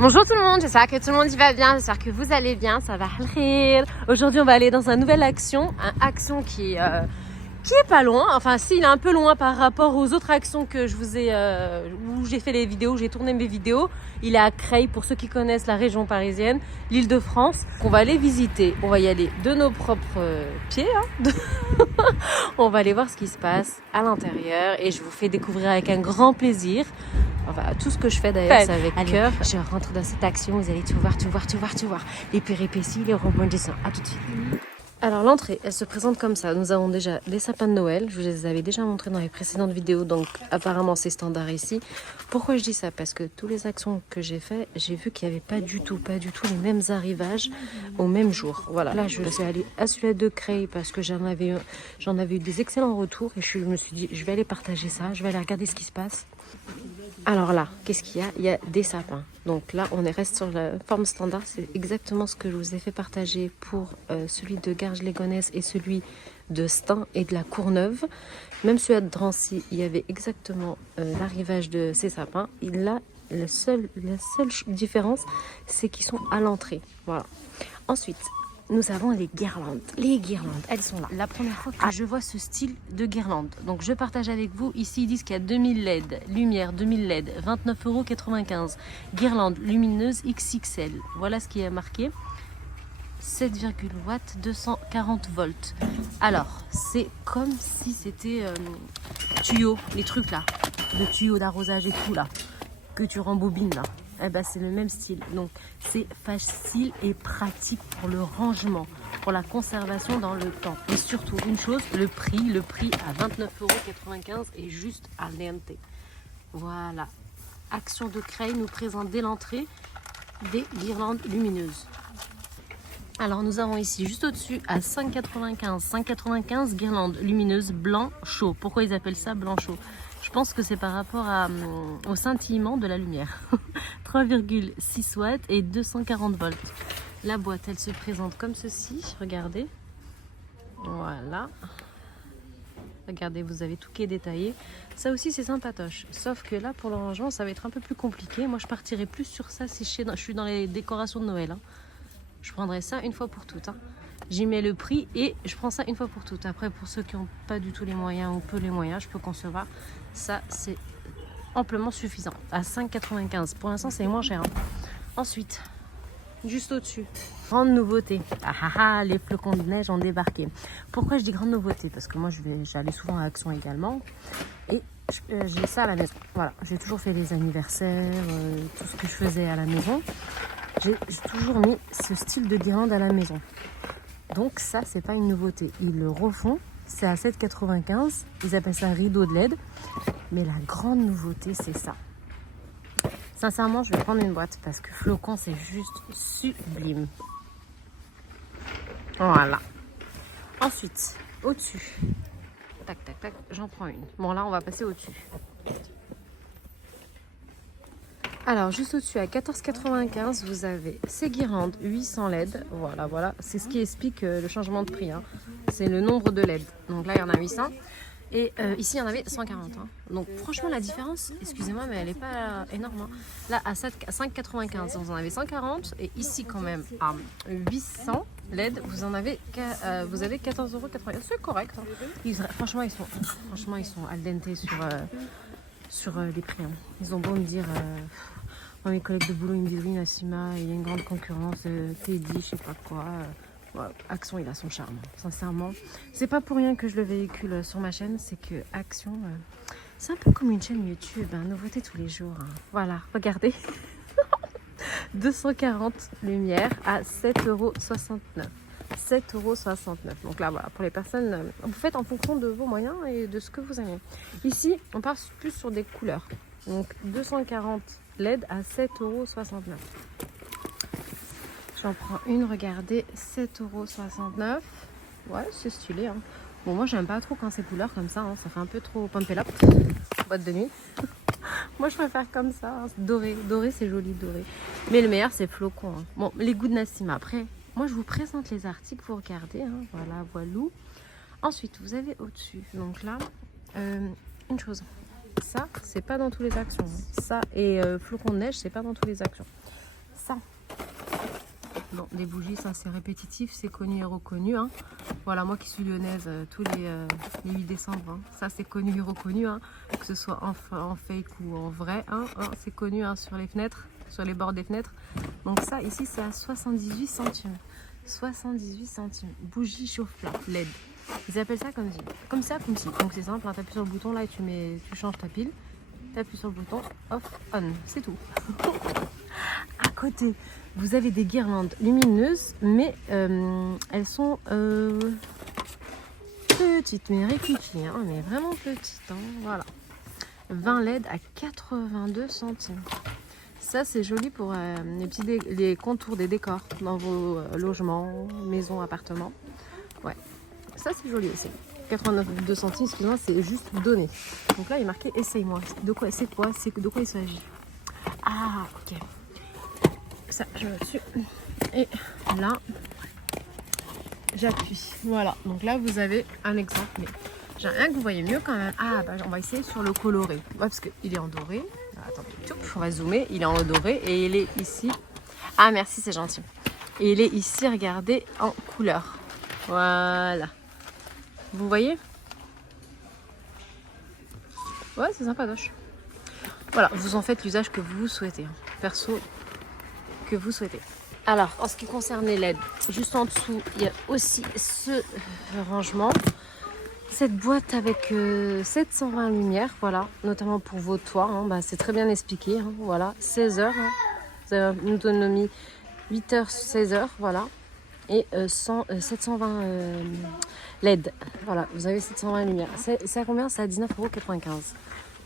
Bonjour tout le monde, j'espère que tout le monde y va bien, j'espère que vous allez bien, ça va. Aujourd'hui on va aller dans une nouvelle action, qui est pas loin, enfin si, il est un peu loin par rapport aux autres actions que je vous ai, où j'ai fait les vidéos, où j'ai tourné mes vidéos. Il est à Creil, pour ceux qui connaissent la région parisienne, l'Île-de-France, qu'on va aller visiter. On va y aller de nos propres pieds, hein. On va aller voir ce qui se passe à l'intérieur et je vous fais découvrir avec un grand plaisir. Enfin, tout ce que je fais d'ailleurs, c'est avec cœur. Je rentre dans cette action, vous allez tout voir. Les péripéties, les rebondissements. À tout de suite. Alors l'entrée, elle se présente comme ça. Nous avons déjà des sapins de Noël. Je vous les avais déjà montrés dans les précédentes vidéos, donc apparemment c'est standard ici. Pourquoi je dis ça? Parce que tous les actions que j'ai fait, j'ai vu qu'il n'y avait pas du tout les mêmes arrivages au même jour. Voilà. Là, je suis allée à celui de Creil parce que j'en avais eu des excellents retours et je me suis dit, je vais aller partager ça, je vais aller regarder ce qui se passe. Alors là, qu'est-ce qu'il y a? Il y a des sapins. Donc là, on reste sur la forme standard. C'est exactement ce que je vous ai fait partager pour celui de Garges-les-Gonesse et celui de Stein et de la Courneuve. Même celui de Drancy, il y avait exactement l'arrivage de ces sapins. Et là, la seule différence, c'est qu'ils sont à l'entrée. Voilà. Ensuite, nous avons les guirlandes. Les guirlandes, elles sont là. La première fois que je vois ce style de guirlande. Donc je partage avec vous. Ici, ils disent qu'il y a 2000 LED. Lumière 2000 LED. 29,95 €. Guirlande lumineuse XXL. Voilà ce qui est marqué. 7,8 watts, 240 volts. Alors, c'est comme si c'était tuyau, les trucs là. Le tuyau d'arrosage et tout là. Que tu rembobines là. Eh ben, c'est le même style, donc c'est facile et pratique pour le rangement, pour la conservation dans le temps. Et surtout une chose, le prix à 29,95 € est juste al dente. Voilà, Action de Creil nous présente dès l'entrée des guirlandes lumineuses. Alors nous avons ici juste au-dessus à 5,95 guirlandes lumineuses blanc chaud. Pourquoi ils appellent ça blanc chaud? Je pense que c'est par rapport au scintillement de la lumière. 3,6 watts et 240 volts. La boîte, elle se présente comme ceci. Regardez. Voilà. Regardez, vous avez tout qui est détaillé. Ça aussi, c'est sympatoche. Sauf que là, pour le rangement, ça va être un peu plus compliqué. Moi, je partirais plus sur ça si je suis dans les décorations de Noël. Hein. Je prendrais ça une fois pour toutes. Hein. J'y mets le prix et je prends ça une fois pour toutes. Après, pour ceux qui n'ont pas du tout les moyens ou peu les moyens, je peux concevoir. Ça, c'est amplement suffisant. À 5,95 €. Pour l'instant, c'est moins cher. Hein. Ensuite, juste au-dessus, grande nouveauté. Les flocons de neige ont débarqué. Pourquoi je dis grande nouveauté? Parce que moi, j'allais souvent à Action également. Et j'ai ça à la maison. Voilà, j'ai toujours fait les anniversaires, tout ce que je faisais à la maison. J'ai toujours mis ce style de guirlande à la maison. Donc ça, c'est pas une nouveauté. Ils le refont. C'est à 7,95 €. Ils appellent ça rideau de LED. Mais la grande nouveauté, c'est ça. Sincèrement, je vais prendre une boîte parce que flocon, c'est juste sublime. Voilà. Ensuite, au-dessus. Tac, j'en prends une. Bon, là, on va passer au-dessus. Alors, juste au-dessus, à 14,95 €, vous avez ces guirlandes 800 LED. Voilà. C'est ce qui explique le changement de prix. Hein. C'est le nombre de LED. Donc là, il y en a 800. Et ici, il y en avait 140. Hein. Donc franchement, la différence, excusez-moi, mais elle n'est pas énorme. Hein. Là, à 5,95, vous en avez 140. Et ici, quand même, à 800 LED, vous avez 14,95 €. C'est correct. Hein. Franchement, ils sont al dente sur les prix. Hein. Ils ont beau me dire... Moi, mes collègues de boulot, ils me disent oui, Nassima, il y a une grande concurrence, Teddy, je sais pas quoi. Action, il a son charme, sincèrement. C'est pas pour rien que je le véhicule sur ma chaîne, c'est que Action, c'est un peu comme une chaîne YouTube, hein, nouveauté tous les jours. Hein. Voilà, regardez. 240 lumières à 7,69 €. 7,69 €. Donc là, voilà, pour les personnes, vous faites en fonction de vos moyens et de ce que vous avez. Ici, on part plus sur des couleurs. Donc 240 LED à 7,69 €. J'en prends une, regardez, 7,69 €. Ouais, c'est stylé. Hein. Bon, moi, j'aime pas trop quand c'est couleur comme ça. Hein. Ça fait un peu trop pump it up. Boîte de nuit. Moi, je préfère comme ça. Hein. Doré, c'est joli, doré. Mais le meilleur, c'est flocon. Hein. Bon, les goûts de Nassima. Après, moi, je vous présente les articles. Vous regardez. Hein. Voilà, voilou. Ensuite, vous avez au-dessus. Donc là, une chose. Ça, c'est pas dans tous les actions. Hein. Ça et flocon de neige, c'est pas dans tous les actions. ça. Bon, les bougies, ça c'est répétitif, c'est connu et reconnu. Hein. Voilà, moi qui suis lyonnaise, tous les 8 décembre, hein, ça c'est connu et reconnu, hein, que ce soit en fake ou en vrai, hein, c'est connu hein, sur les fenêtres, sur les bords des fenêtres. Donc ça, ici, c'est à 78 centimes. 78 centimes. Bougie chauffe-plat, LED. Ils appellent ça comme ça, comme ci. Donc c'est simple, hein, tu appuies sur le bouton là et tu changes ta pile. Tu appuies sur le bouton, off, on, c'est tout. À côté, vous avez des guirlandes lumineuses, mais elles sont petites, mais réquifiées, hein, mais vraiment petites. Hein, voilà. 20 LED à 82 centimes. Ça, c'est joli pour les contours des décors dans vos logements, maisons, appartements. Ouais, ça, c'est joli aussi. 82 centimes, excusez-moi, c'est juste donné. Donc là, il est marqué essaye-moi. De quoi il s'agit? Ah, ok. Ça, je mets dessus. Et là, j'appuie. Voilà. Donc là, vous avez un exemple. Mais j'ai rien que vous voyez mieux quand même. Ah, bah, on va essayer sur le coloré. Ouais, parce qu'il est en doré. Attendez, on va zoomer. Il est en doré et il est ici. Ah, merci, c'est gentil. Et il est ici, regardez, en couleur. Voilà. Vous voyez? Ouais, c'est sympa, doche. Voilà, vous en faites l'usage que vous souhaitez. Hein. Perso, que vous souhaitez. Alors, en ce qui concerne les LED, juste en dessous, il y a aussi ce rangement. Cette boîte avec 720 lumières, voilà, notamment pour vos toits. Hein, bah, c'est très bien expliqué. Hein, voilà, 16 heures. Hein. Vous avez une autonomie 8 heures, 16 heures, voilà. Et 720 LED. Voilà, vous avez 720 lumières. C'est à combien? C'est à 19,95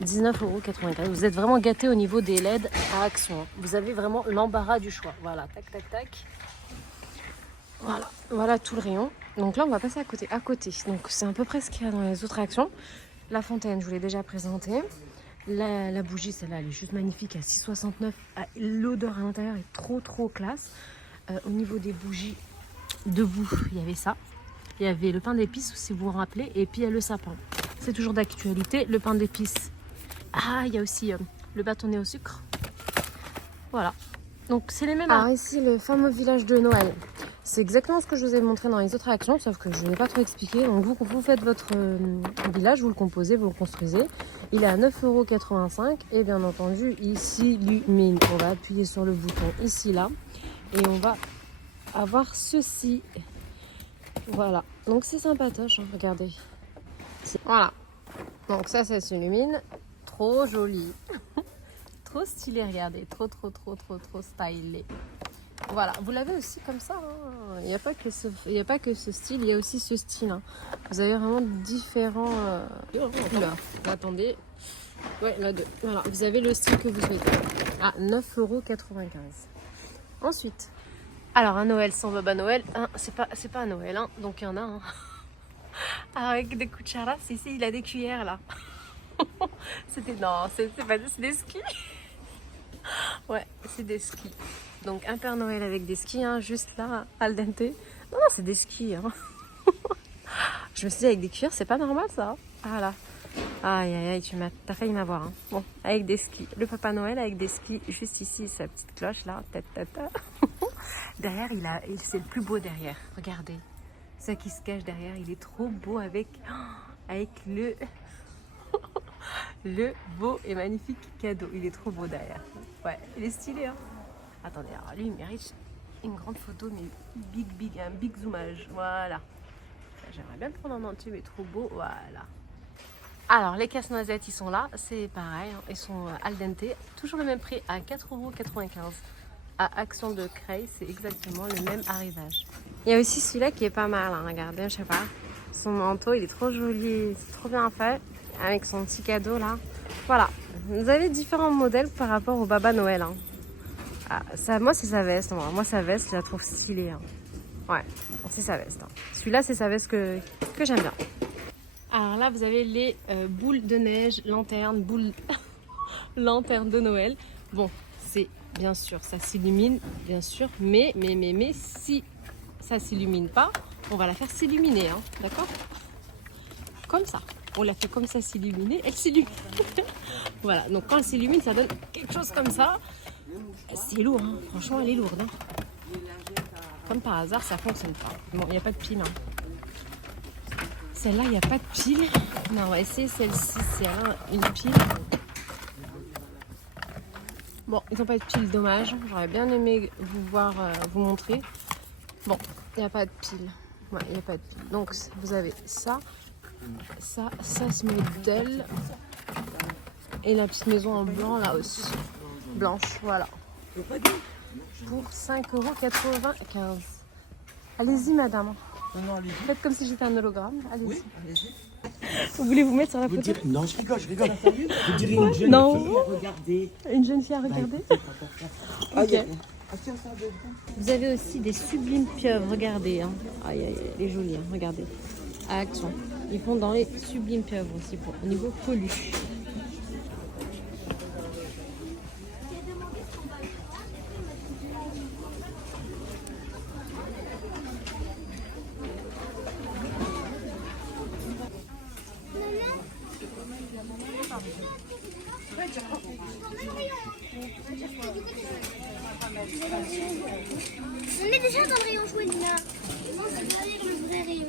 €. 19,95 €. Vous êtes vraiment gâtés au niveau des LED à Action. Vous avez vraiment l'embarras du choix. Voilà, tac, tac, tac. Voilà, voilà tout le rayon. Donc là, on va passer à côté. Donc c'est à peu près ce qu'il y a dans les autres Actions. La fontaine, je vous l'ai déjà présentée. La bougie, celle-là, elle est juste magnifique à 6,69 €. L'odeur à l'intérieur est trop, trop classe. Au niveau des bougies, debout, il y avait ça. Il y avait le pain d'épices, si vous vous rappelez, et puis il y a le sapin. C'est toujours d'actualité, le pain d'épices. Ah, il y a aussi le bâtonnet au sucre. Voilà. Donc c'est les mêmes. Alors ici, le fameux village de Noël. C'est exactement ce que je vous ai montré dans les autres Actions, sauf que je n'ai pas trop expliqué. Donc vous faites votre village, vous le composez, vous le construisez. Il est à 9,85 €. Et bien entendu, il s'illumine. On va appuyer sur le bouton ici, là. Et on va avoir ceci. Voilà, donc c'est sympatoche, hein, regardez. Voilà, donc ça s'illumine. Trop joli. Trop stylé, regardez. Trop stylé. Voilà, vous l'avez aussi comme ça. Hein. Il n'y a pas que ce style, il y a aussi ce style. Hein. Vous avez vraiment différents couleurs. Attendez. Ouais, là, deux. Voilà, vous avez le style que vous souhaitez. À 9,95 €. Ensuite. Alors, un Noël sans Baba Noël, hein, c'est pas un Noël, hein, donc il y en a un. Avec des cucharas, ici, il a des cuillères, là. Non, c'est des skis. Ouais, c'est des skis. Donc, un Père Noël avec des skis, hein, juste là, al dente. Non, c'est des skis. Hein. Je me suis dit, avec des cuillères, c'est pas normal, ça. Ah là. Aïe, aïe, aïe, t'as failli m'avoir. Hein. Bon, avec des skis. Le Papa Noël avec des skis, juste ici, sa petite cloche, là. Derrière, c'est le plus beau derrière. Regardez. Ça qui se cache derrière, il est trop beau avec le beau et magnifique cadeau. Il est trop beau derrière. Ouais, il est stylé. Hein. Attendez, alors lui, il mérite une grande photo, mais un big zoomage. Voilà. J'aimerais bien le prendre en entier, mais trop beau. Voilà. Alors, les casse-noisettes, ils sont là. C'est pareil. Hein. Ils sont al dente. Toujours le même prix à 4,95 €. À Action de Creil, c'est exactement le même arrivage. Il y a aussi celui-là qui est pas mal, hein, regardez, je sais pas. Son manteau, il est trop joli, c'est trop bien fait, avec son petit cadeau là. Voilà, vous avez différents modèles par rapport au Baba Noël. Hein. Ah, ça, moi, c'est sa veste. Moi, sa veste, je la trouve stylée. Hein. Ouais, c'est sa veste. Hein. Celui-là, c'est sa veste que j'aime bien. Alors là, vous avez les boules de neige, lanternes, lanternes de Noël. Bon, c'est... Bien sûr, ça s'illumine, bien sûr, mais si ça s'illumine pas, on va la faire s'illuminer, hein, d'accord? Comme ça. On la fait comme ça s'illuminer, elle s'illumine. Voilà, donc quand elle s'illumine, ça donne quelque chose comme ça. C'est lourd, hein. Franchement, elle est lourde. Hein. Comme par hasard, ça fonctionne pas. Bon, il n'y a pas de pile. Hein. Celle-là, il n'y a pas de pile. Mais on va essayer celle-ci. C'est une pile. Bon, ils n'ont pas de pile, dommage. J'aurais bien aimé vous montrer. Bon, il n'y a pas de pile. Ouais, il n'y a pas de pile. Donc, vous avez ça, ce modèle. Et la petite maison en blanc, là aussi. Blanche, voilà. Pour 5,95 €. Allez-y, madame. Non, allez-y. Faites comme si j'étais un hologramme. Allez-y. Oui, allez-y. Vous voulez vous mettre sur la photo? Non, je rigole. Vous direz une jeune Non. fille à regarder. Une jeune fille à regarder? Ok. Vous avez aussi des sublimes pieuvres, regardez. Hein. Aïe, aïe, aïe, elle est jolie, hein. Regardez. À Action. Ils font dans les sublimes pieuvres aussi, au niveau Coluche. On est déjà dans le rayon chouette là. Non, c'est pas aller dans le vrai rayon.